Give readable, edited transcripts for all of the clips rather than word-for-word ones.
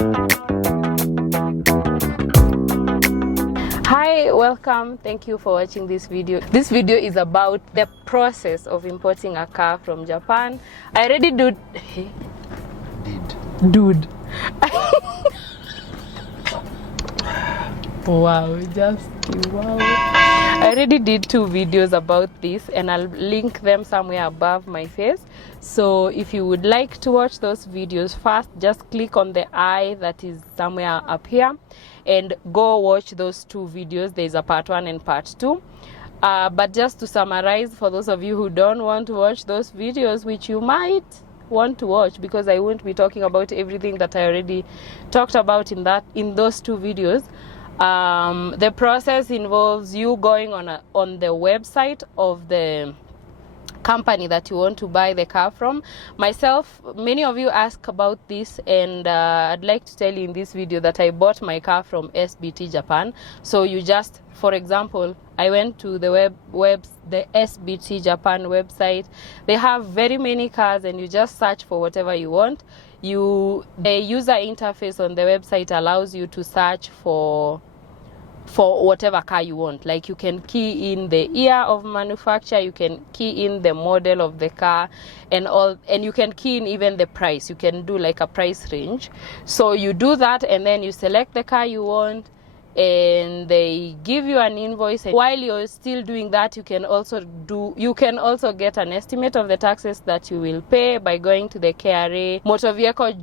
Hi, welcome. Thank you for watching this video. This video is about the process of importing a car from Japan. I already did. Wow, just wow. I already did 2 videos about this and I'll link them somewhere above my face. So if you would like to watch those videos first, just click on the eye that is somewhere up here and go watch those 2 videos. There's a part 1 and part 2. But just to summarize, for those of you who don't want to watch those videos, which you might want to watch because I won't be talking about everything that I already talked about in those 2 videos. The process involves you going on the website of the company that you want to buy the car from. Myself, many of you ask about this, and I'd like to tell you in this video that I bought my car from SBT Japan. So you just, for example, I went to the the SBT Japan website. They have very many cars and you just search for whatever you want. The user interface on the website allows you to search for whatever car you want. Like you can key in the year of manufacture, you can key in the model of the car and you can key in even the price. You can do like a price range. So you do that and then you select the car you want and they give you an invoice. And while you're still doing that, you can also get an estimate of the taxes that you will pay by going to the KRA motor vehicle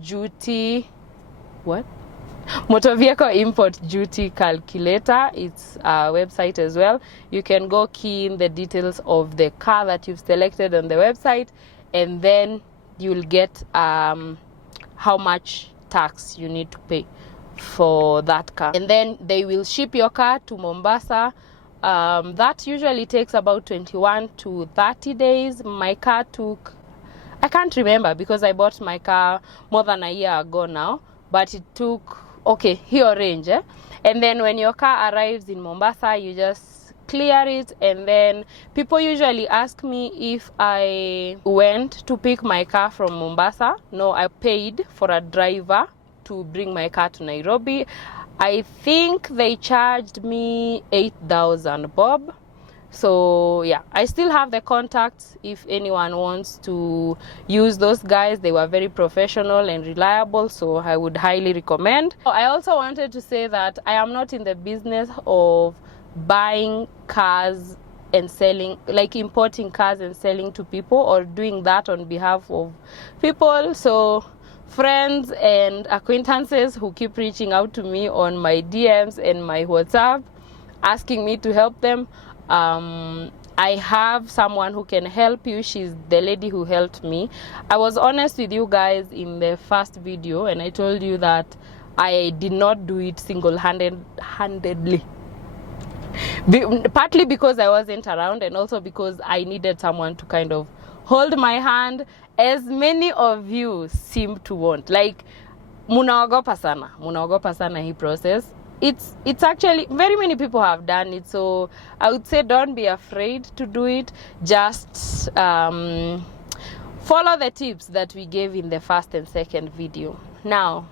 import duty calculator. It's a website as well. You can go key in the details of the car that you've selected on the website and then you'll get how much tax you need to pay for that car, and then they will ship your car to Mombasa. That usually takes about 21 to 30 days. My car took, I can't remember because I bought my car more than a year ago now, but it took, okay, here range, and then when your car arrives in Mombasa, you just clear it. And then people usually ask me if I went to pick my car from Mombasa. No, I paid for a driver to bring my car to Nairobi. I think they charged me 8,000 bob. So yeah, I still have the contacts if anyone wants to use those guys. They were very professional and reliable, so I would highly recommend. I also wanted to say that I am not in the business of buying cars and selling, like importing cars and selling to people or doing that on behalf of people. So friends and acquaintances who keep reaching out to me on my DMs and my WhatsApp asking me to help them, I have someone who can help you. She's the lady who helped me. I was honest with you guys in the first video and I told you that I did not do it single-handedly. Partly because I wasn't around and also because I needed someone to kind of hold my hand, as many of you seem to want. Like, munaogopa sana hii process. It's actually, very many people have done it, so I would say don't be afraid to do it. Just follow the tips that we gave in the first and second video. Now,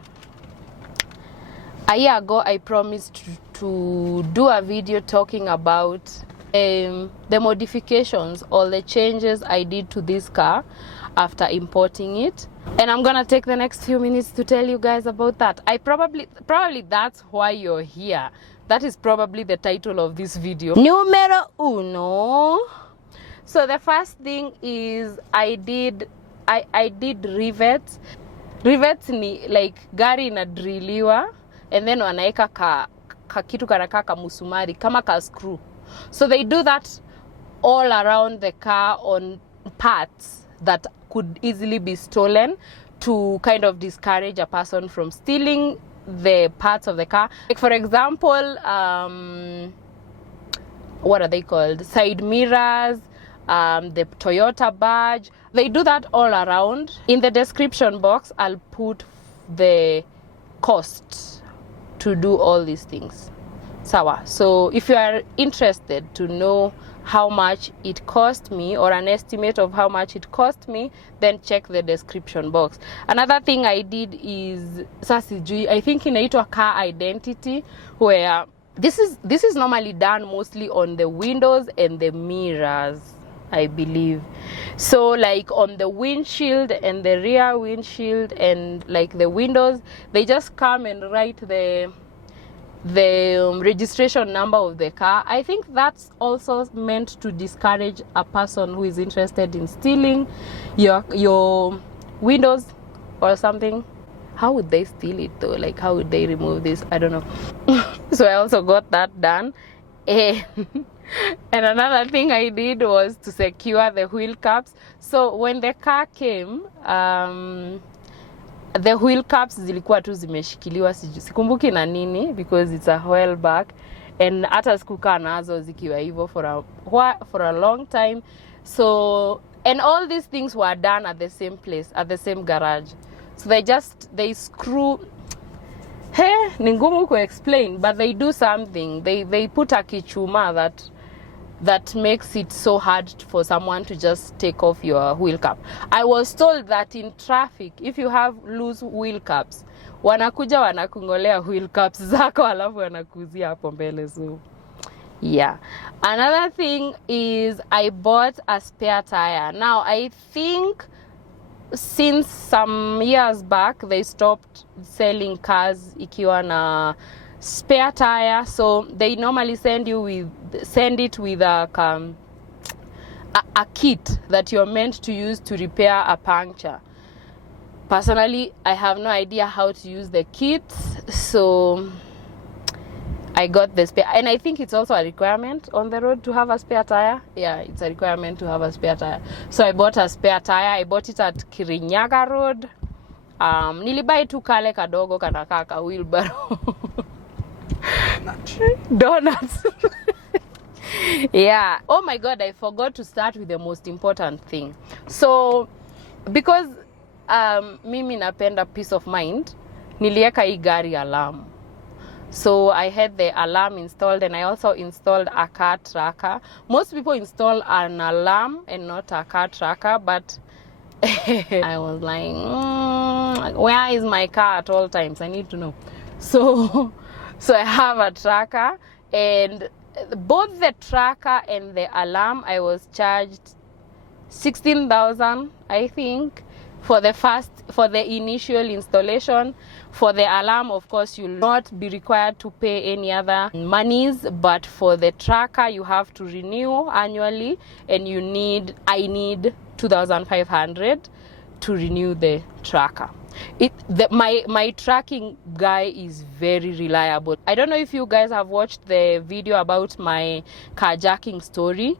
a year ago I promised to do a video talking about the modifications or the changes I did to this car after importing it, and I'm gonna take the next few minutes to tell you guys about that. Probably that's why you're here. That is probably the title of this video. Numero uno. So the first thing is I did rivets. Rivets ni like gari inadriliwa and then wanaeka ka kitu kanakaa musumari kama ka screw. So they do that all around the car on parts that could easily be stolen to kind of discourage a person from stealing the parts of the car. Like for example, what are they called? Side mirrors, the Toyota badge. They do that all around. In the description box, I'll put the cost to do all these things. Sawa. So if you are interested to know how much it cost me, or an estimate of how much it cost me, then check the description box. Another thing I did is, I think inaitwa car identity, where this is normally done mostly on the windows and the mirrors, I believe. So like on the windshield and the rear windshield and like the windows, they just come and write the registration number of the car. I think that's also meant to discourage a person who is interested in stealing your windows or something. How would they steal it though? Like, how would they remove this? I don't know. So I also got that done. And another thing I did was to secure the wheel caps. So when the car came, the wheel caps zilikuwa tu zimeshikiliwa, sikumbuki na nini, because it's a while back, and hata sikukaa nazo zikiwa hivyo for a long time. So, and all these things were done at the same place, at the same garage. So they screw, ni ngumu ku explain, but they do something. They put a kichuma that makes it so hard for someone to just take off your wheel cap. I was told that in traffic, if you have loose wheel caps, wanakuja wanakungolea wheel caps zako alafu wanakuzia hapo mbele. So yeah. Another thing is I bought a spare tire. Now I think since some years back they stopped selling cars ikiwa na spare tire, so they normally send it with a kit that you're meant to use to repair a puncture. Personally, I have no idea how to use the kit, so I got the spare, and I think it's also a requirement on the road to have a spare tire. Yeah, it's a requirement to have a spare tire. So I bought a spare tire. I bought it at Kirinyaga Road. Nilibai tu kale kadogo kanakaa ka wheelbarrow. Donuts. Yeah. Oh my god, I forgot to start with the most important thing. So because mimi napenda peace of mind, nilieka hii gari alarm. So I had the alarm installed, and I also installed a car tracker. Most people install an alarm and not a car tracker, but I was like, where is my car at all times? I need to know. So I have a tracker, and both the tracker and the alarm, I was charged 16,000, I think, for the initial installation. For the alarm, of course, you'll not be required to pay any other monies, but for the tracker, you have to renew annually, and I need 2,500 to renew the tracker. My tracking guy is very reliable. I don't know if you guys have watched the video about my carjacking story.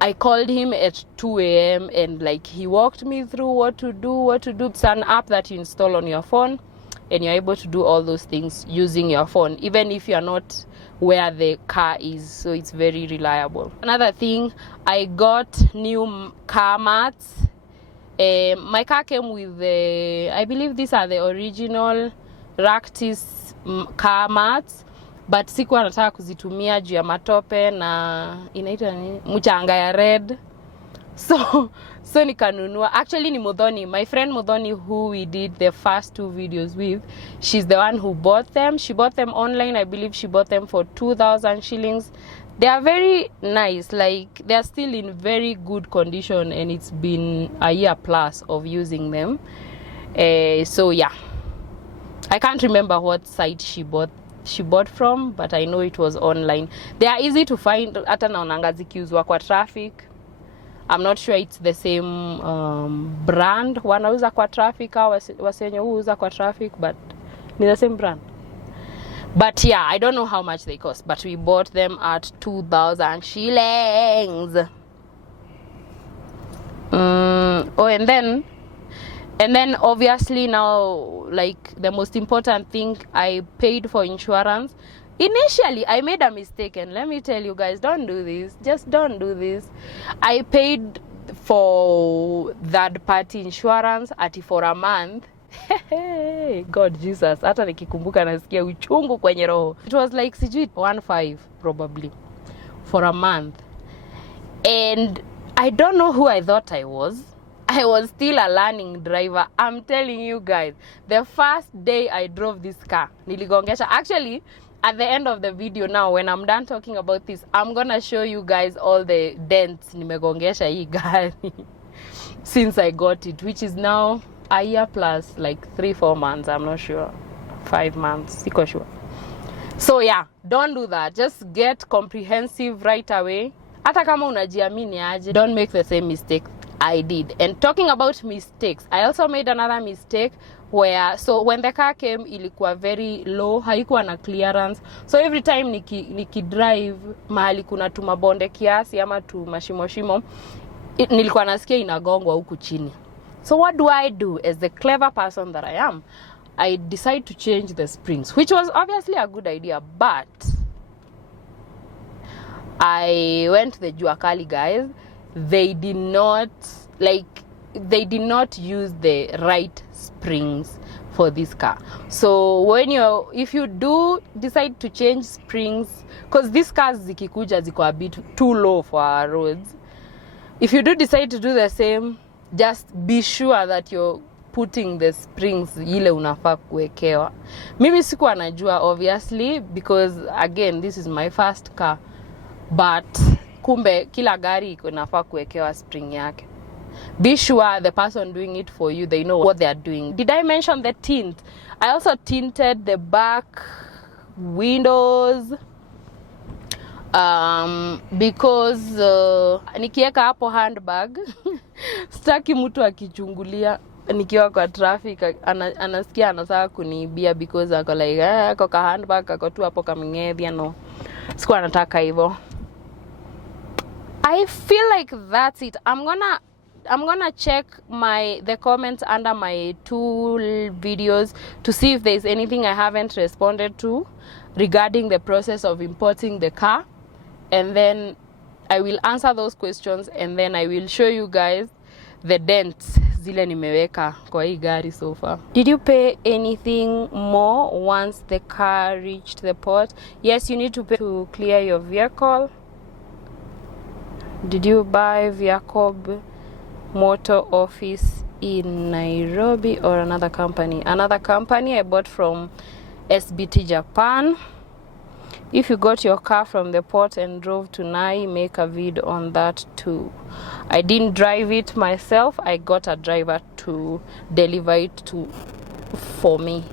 I called him at 2 a.m. and like he walked me through what to do. It's an app that you install on your phone, and you're able to do all those things using your phone, even if you're not where the car is. So it's very reliable. Another thing, I got new car mats. My car came with I believe these are the original Ractis car mats, but sikuwa nataka kuzitumia juu ya matope na inaitwa nini, mchanga ya red. So nikanunua. Actually ni Modoni, my friend Modoni, who we did the first 2 videos with. She's the one who bought them. She bought them online. I believe she bought them for 2,000 shillings. They are very nice. Like, they are still in very good condition, and it's been a year plus of using them. So yeah, I can't remember what site she bought from, but I know it was online. They are easy to find. Hata naonanga zikiuzwa kwa traffic. I'm not sure it's the same brand wanauza kwa traffic au wasenye huuza kwa traffic, but ni the same brand. But yeah, I don't know how much they cost, but we bought them at 2,000 shillings. Oh, and then obviously now, like, the most important thing, I paid for insurance. Initially, I made a mistake, and let me tell you guys, don't do this. Just don't do this. I paid for third-party insurance for a month. God Jesus, hata nikikumbuka nasikia uchungu kwenye roho. It was like 1.5 probably for a month. And I don't know who I thought I was. I was still a learning driver. I'm telling you guys, the first day I drove this car, niligongesha. Actually, at the end of the video now, when I'm done talking about this, I'm gonna show you guys all the dents nimegongesha hii gari since I got it, which is now a year plus, like 3-4 months. I'm not sure, 5 months, siko sure. So yeah, don't do that. Just get comprehensive right away. Hata kama unajiamini aje, don't make the same mistake I did. And talking about mistakes, I also made another mistake where, so when the car came, ilikuwa very low, haikuwa na clearance. So every time niki drive mahali kuna tumabonde kiasi ama tumashimo, nilikuwa nasikia inagongwa huku chini. So what do I do? As the clever person that I am, I decide to change the springs, which was obviously a good idea, but I went to the Juakali guys. They did not use the right springs for this car. So if you do decide to change springs, because these cars zikikuja ziko a bit too low for our roads, if you do decide to do the same, just be sure that you're putting the springs ile unafaa kuwekewa. Mimi sikuwa najua obviously, because again this is my first car, but kumbe kila gari iko inafaa kuwekewa spring yake. Be sure the person doing it for you, they know what they are doing. Did I mention the tint? I also tinted the back windows because nikiweka hapo handbag sitaki mtu akichungulia nikiwa kwa traffic anasikia anataka kuniibia, because ako like ako ka handbag ako tu hapo kamngedhia. No, sikuwa nataka hivyo. I feel like that's it. I'm gonna check the comments under my 2 videos to see if there's anything I haven't responded to regarding the process of importing the car, and then I will answer those questions, and then I will show you guys the dents zile nimeweka kwa hii gari so far. Did you pay anything more once the car reached the port? Yes, you need to pay to clear your vehicle. Did you buy Viacob Motor Office in Nairobi or another company? Another company I bought from SBT Japan. If you got your car from the port and drove to Nai, make a video on that too. I didn't drive it myself. I got a driver to deliver it for me.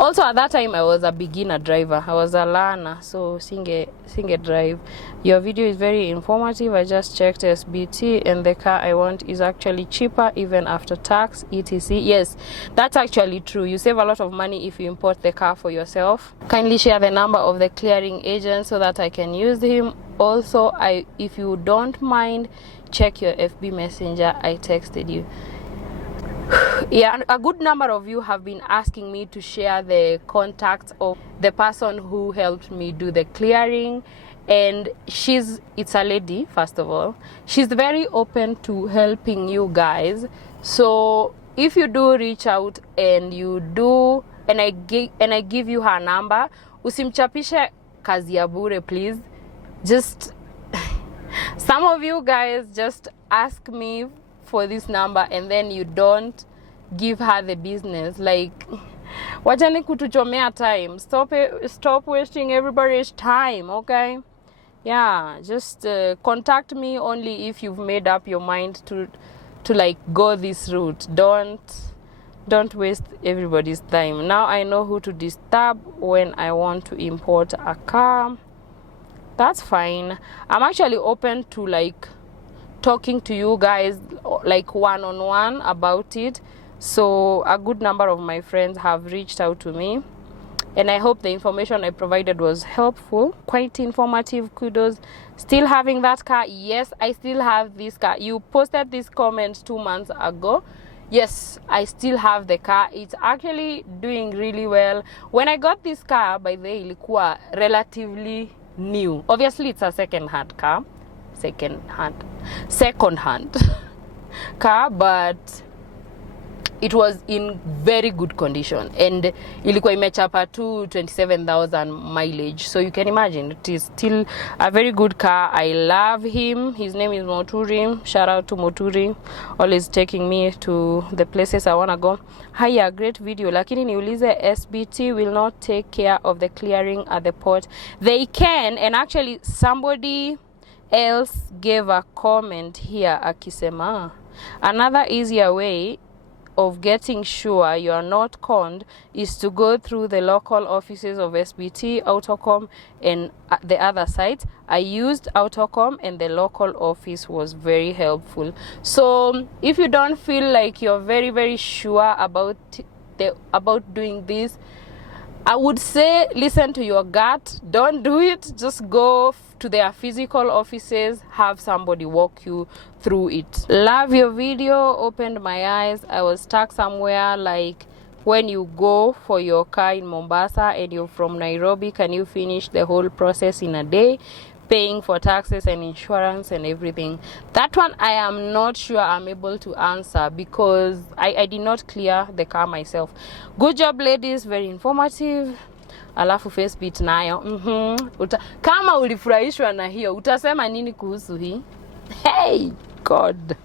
Also at that time I was a beginner driver. I was a learner, so singe drive. Your video is very informative. I just checked SBT and the car I want is actually cheaper even after tax, etc. Yes, that's actually true. You save a lot of money if you import the car for yourself. Kindly share the number of the clearing agent so that I can use him. Also, if you don't mind, check your FB Messenger. I texted you. Yeah, a good number of you have been asking me to share the contacts of the person who helped me do the clearing, and it's a lady. First of all, she's very open to helping you guys. So if you do reach out and I give you her number, usimchapishe kazi ya bure, please. Just some of you guys just ask me for this number and then you don't give her the business. Like, wachani kutuchomea time. Stop wasting everybody's time, okay? Yeah, just contact me only if you've made up your mind to like go this route. Don't waste everybody's time. Now I know who to disturb when I want to import a car. That's fine. I'm actually open to like talking to you guys like one-on-one about it. So a good number of my friends have reached out to me, and I hope the information I provided was helpful, quite informative. Kudos. Still having that car? Yes, I still have this car. You posted this comment 2 months ago. Yes, I still have the car. It's actually doing really well. When I got this car, by the way, ilikuwa relatively new. Obviously it's a second-hand car, second-hand car, but it was in very good condition, and ilikuwa imechapa to 27,000 mileage, so you can imagine it is still a very good car. I love him. His name is Moturi. Shout out to Moturi, always taking me to the places I want to go. Hiya, great video. Lakini niulize, SBT will not take care of the clearing at the port? They can, and actually somebody else gave a comment here akisema another easier way of getting sure you are not conned is to go through the local offices of SBT, Autocom, and the other sites. I used Autocom and the local office was very helpful. So if you don't feel like you're very sure about doing this, I would say listen to your gut. Don't do it. Just go to their physical offices, have somebody walk you through it. Love your video, opened my eyes. I was stuck somewhere, like when you go for your car in Mombasa and you're from Nairobi, can you finish the whole process in a day, paying for taxes and insurance and everything? That one I am not sure I'm able to answer because I did not clear the car myself. Good job ladies, very informative. Alafu FaceBit nayo kama ulifurahishwa na hiyo utasema nini kuhusu hii? Hey God,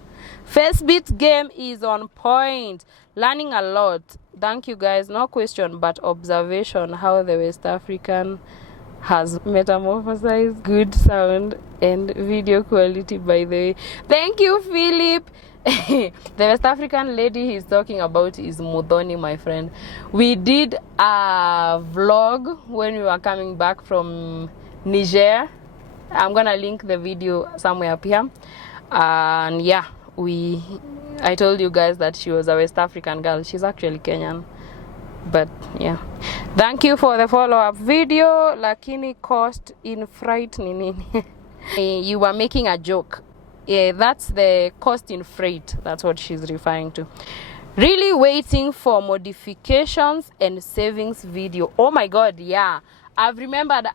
FaceBit game is on point. Learning a lot. Thank you guys. No question but observation how the West African has metamorphosized. Good sound and video quality, by the way. Thank you, Philip. The West African lady he's talking about is Mudhoni, my friend. We did a vlog when we were coming back from Niger. I'm gonna link the video somewhere up here. And yeah, I told you guys that she was a West African girl. She's actually Kenyan, but yeah. Thank you for the follow-up video. Lakini cost in freight ni nini? You were making a joke. Yeah, that's the cost in freight. That's what she's referring to. Really waiting for modifications and savings video. Oh my God, yeah. I've remembered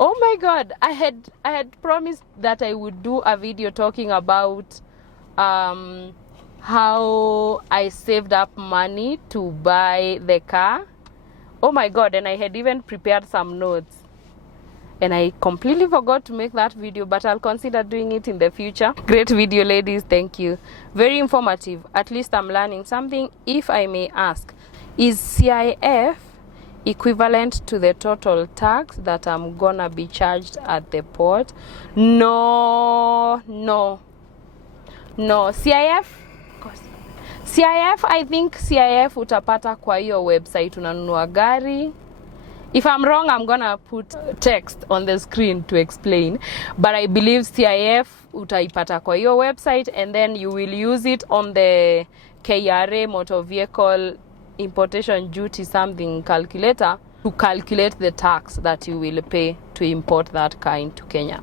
oh my God, I had promised that I would do a video talking about how I saved up money to buy the car. Oh my God, and I had even prepared some notes. And I completely forgot to make that video, but I'll consider doing it in the future. Great video, ladies. Thank you. Very informative. At least I'm learning something. If I may ask, is CIF equivalent to the total tax that I'm gonna be charged at the port? No. CIF, I think CIF utapata kwa hiyo website unanunua gari. If I'm wrong, I'm gonna put text on the screen to explain. But I believe CIF utaipata kwa hiyo website, and then you will use it on the KRA motor vehicle importation duty something calculator to calculate the tax that you will pay to import that car into Kenya.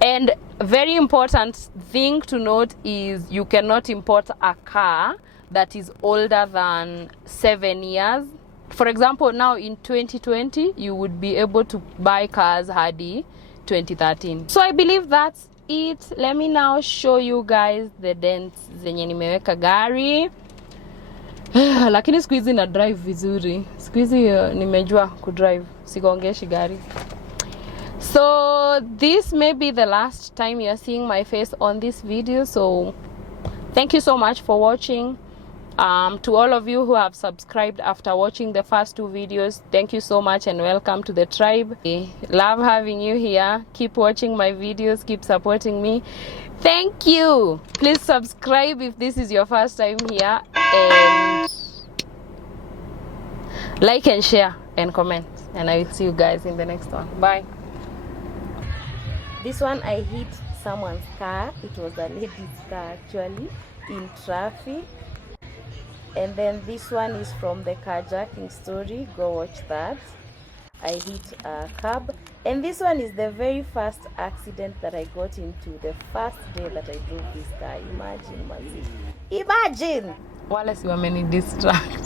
And very important thing to note is you cannot import a car that is older than 7 years. For example, now in 2020, you would be able to buy cars hadi 2013. So I believe that's it. Let me now show you guys the dents zenye nimeweka gari. Lakini siku hizi na drive vizuri. Siku hizi nimejua kudrive, sigongeshi gari. So this may be the last time you're seeing my face on this video. So thank you so much for watching. To all of you who have subscribed after watching the first 2 videos, thank you so much and welcome to the tribe. Love having you here. Keep watching my videos, keep supporting me. Thank you. Please subscribe if this is your first time here, and like and share and comment, and I will see you guys in the next one. Bye. This one I hit someone's car. It was a lady's car actually in traffic. And then this one is from the carjacking story. Go watch that. I hit a cab. And this one is the very first accident that I got into, the first day that I drove this car. Imagine, Mazi. Imagine! Wale si wameni distract.